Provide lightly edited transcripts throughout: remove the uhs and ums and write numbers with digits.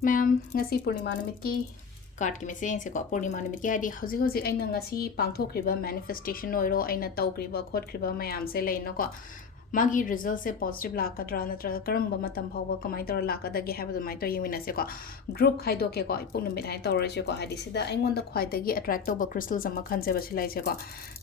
Ma'am, ngasi Purnima Numitki card ki message se ko Purnima Numitki adi hoji aina ngasi pangthokriba manifestation oiro aina tawkriba khotkriba mayam se leino ko magi result se positive lakadra natra karamba matam phawba kamai tor lakadagi habadu mai to yimina se ko group khaido ke ko ipung numit hai tor se ko adi sida aingon da khwaidagi attract to ba crystals ama khanse ba silai se ko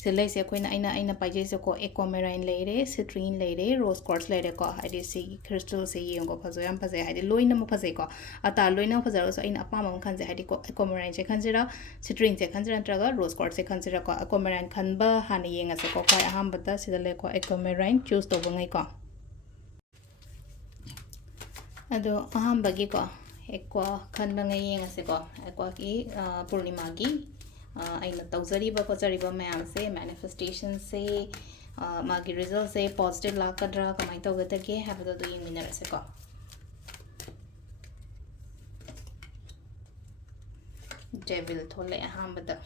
silai se koina aina paije se ko aquamarine leire citrine leire rose quartz leire ko adi se crystal se yengo phazo yam phaze adi loina ma phaze ko ata loina phazaro so aina apama ma khanse adi ko aquamarine se khanjira citrine se khanjira ntraga rose quartz se khanjira ko aquamarine khanba hana yenga se ko khwai aham bata sida le ko aquamarine choose to bangai ko ado aham bagi ko aqua khanba ngai yenga se ko aqua ki purnima ki aina tawzari ba ko zari ba mayam se manifestation se magi result se positive lakadra kamai tawgadage habado do yingminara se ko devil thole aham bada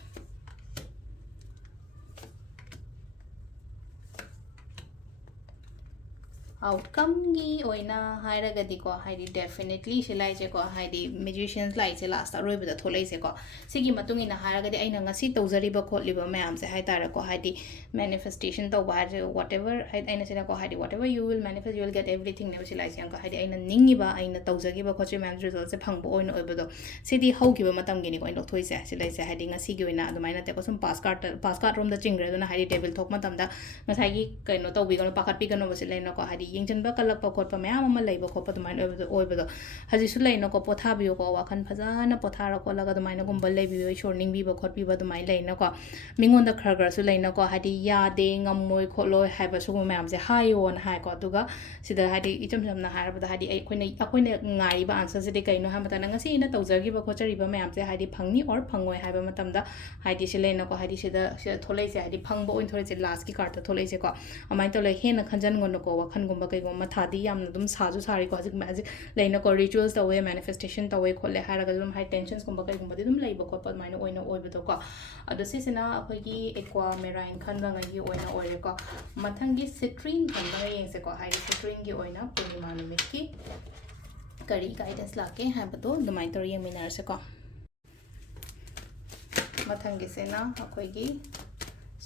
outcome gi oina haira gadi ko haidi definitely silai je ko haidi magicians lai se last roi bada tholai se ko sigi matung ina haira gadi aina ngasi tawzari ba khotli ba mayam se hai tara ko haidi manifestation to ba whatever aina sina ko haidi whatever you will manifest you will get everything ne silai se ko haidi aina ningi ba aina tawzagi ba khochi mayam result se phang bo oina oibado sidi hauki ba matam gi ni ko ino thoi se silai se haidi ngasi gi oina adumaina te ko sum pass card rom da chingre dona haidi table thok matam da ngasai gi kaino tawbi gano pakat pi gano ba silai no ko haidi yingchenba kalakpa khotpa mayam ama leiba khotpa dumain oibado hajisu leino ko pothabiyo ko wakhan phajana pothara ko laga dumain gumba leibiyo shorning bi ba khotpi ba dumain leino ko mingonda khragar su leino ko hadi yade ngammoi kholoi haiba su mayam je hayon hai ko duga sida hadi icham samna harabada hadi akoina ngai ba answer se de kaino ha mata ngasi ina tawjagi ba khochari ba mayam je hadi phangni or phangoi haiba matamda hadi se leino ko hadi sida tholai se hadi phangbo oin thole se last ki card tholai se ko amai to le hena khanjan gon ko wakhan gumba kai gumma thadi yamna dum saju sari ko hajik magic leina ko rituals the way manifestation the way kholle haraga dum high tensions gumba kai gumba dum leiba ko pa maina oina oiba ko adu sisina akhoi gi aqua marine khanba ngai gi oina oire ko mathangi citrine khanba ngai yeng se ko high citrine gi oina Purnima Numitki kari guidance lake habado dumai tor yeminar se ko mathangi sena akhoi gi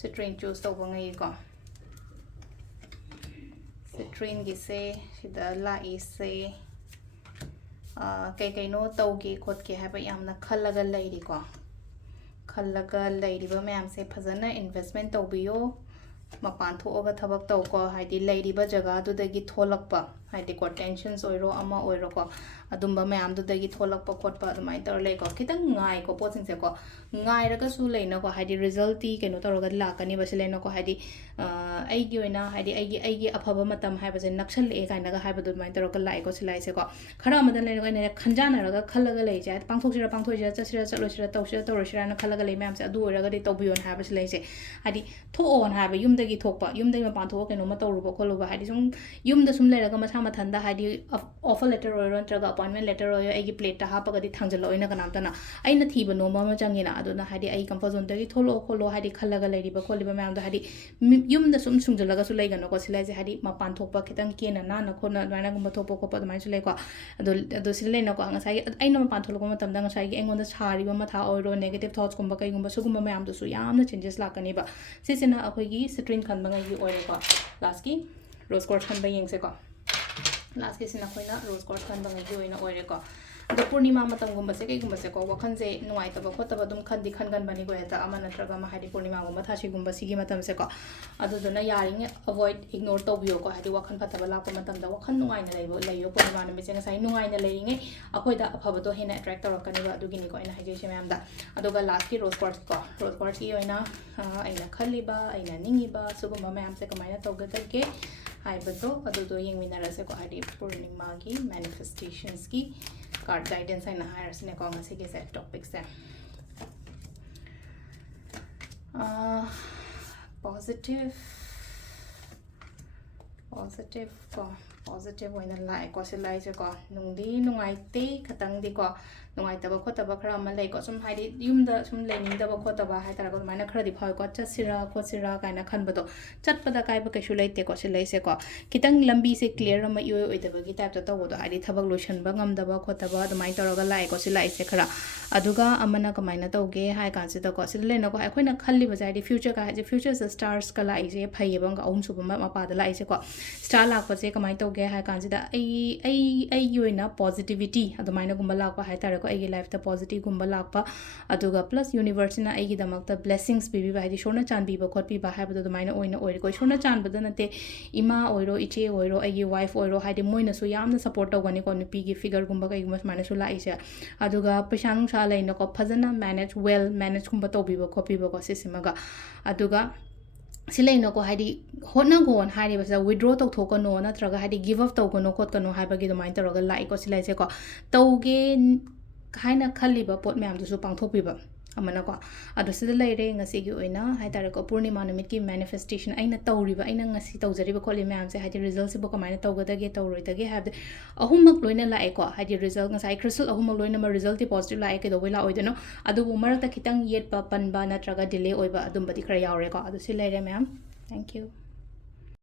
citrine choose to bangai ko citrine gi se sida la se kai no tawgi khot ke haba yamna khalaga leiri ko khalaga leiri ba mayam se phajana investment tawbiyo mapan thoga thabak taw ko haidi leiri ba jaga du dagi tholakpa haidi ko tensions oiro ama oiro ko adumba mayam du dagi tholakpa khotpa adumai tor le ko kitang ngai ko poching se ko ngai raga su leina ko haidi result ti keno toroga lakani ba se leina ko haidi aigi oina haidi aigi afaba matam haiba se nakshal e kaina ga haiba du mai toroga lai ko silai se ko khara madan le ko ne khanjana raga khalaga lei ja pangthok sira chasira chalo sira tawsira tawrosira na khalaga lei mayam se adu oiraga de tawbiyon haiba se lei se haidi tho on haiba yumdagi thokpa yumdagi mapan thok keno ma tawruba kholuba haidi sum yumda sum leiraga masa mathanda haidi offer letter oiro ntraga appointment letter oiro aigi plate ta hapaga di thangjalo oina kanamtana aina thiba no ma changina aduna haidi ai comfort zone dagi tholo kholo haidi khalaga leiriba kholiba mayam da haidi yumda sum sungjalaga su leigano ko silai se haidi mapan thokpa kitang kena na na khona dwana gumba thopa ko pa dmai su lei ko ado silai na ko ngasai aina mapan tholo matam da ngasai gi engonda sari ba matha oiro negative thoughts gumba kai gumba su gumba mayam da su yamna changes lakani ba sisina akhoi gi citrine khanba ngai gi oiro ko last ki rose quartz khanba yeng se ko last ki sina khoina rose quartz khanba ngai gi oina oire ko द पूर्णिमा गम से कईगुम से वखन से नुआइतब खोतब खी खनगन बनी को हेता नत्रगा हाई पूर्णिमा थासीगुम से यारिंग अवॉइड इग्नोर तौबियो को हाई वखन फतब लाप वखन नुआइना लेयो पूर्णिमा नुमित से नुआइना लेरिंगे अखोद अफबदो हेना अट्रैक्ट तौरकनी को हाइजेसे मैम लास्ट की रोज क्वार्ट्स की अना खलीब अना निंगीब सुगुम मैम से कमाय तौगदगे हाइबदो यंगमिनरसे को हाई पूर्णिमा की मैनिफेस्टेशंस की कार्ड गाइडेंस है हायरसने को ngasi से टॉपिक से पॉजिटिव को positive oina lai ko si lai je ko nungdi nungai te khatang di ko nungai taba khotaba khara ma lai ko sum haidi yum da sum lai ning da ba khotaba hai tara ko maina khara di phai ko chasira khosira kaina khan bado chat pada kai ba kaishu lai te ko si lai se ko kitang lambi se clear ma oi oi taba gi type ta to haidi thabak lotion ba ngam da ba khotaba da mai taraga lai ko si lai se khara aduga amana kamaina tawge hai kan se da ko si lai na ko akhoi na khalli ba jai di future ka je future the stars ka lai je phai ba ga om su ba ma pa da lai se ko star lak pa je kamai tawge hai kan se da ai yoina positivity adumaina gumba lak pa hai tara ko ai life ta positive gumba lak pa aduga plus universe na ai gi damak ta blessings bi ba hai shona chan bi ba khot bi ba hai ba adumaina oina oi ko shona chan ba da nate ima oiro iche oiro ai gi wife oiro hai de moina su yamna support tawgani ko nupi gi figure gumba kai gumba mana su lai se aduga paisa nung sa lai na ko phajana manage well manage gumba to bi ba khopi ba ko sisimaga aduga silai no ko haidi hotna gon haidi basa withdraw to thoko no na traga haidi give up to ko no khot ko no haiba gi do main taraga lai ko silai se ko tauge haina khali ba pot myam du su pangthok bi ba amana ko adu sida lai re ngasi gi oina hai tara ko purnima numit ki manifestation aina tawri ba aina ngasi tawjari ba kholi myam se haidi result se ba ko maina tawga da ge tawroi da ge have ahummak loina lai ko haidi result ngasai crystal ahummak loina ma result ti positive lai ke do wela oideno adu bu marak ta kitang yet pa pan ba na traga delay oiba adum badi khara yaure ko adu silai re myam thank you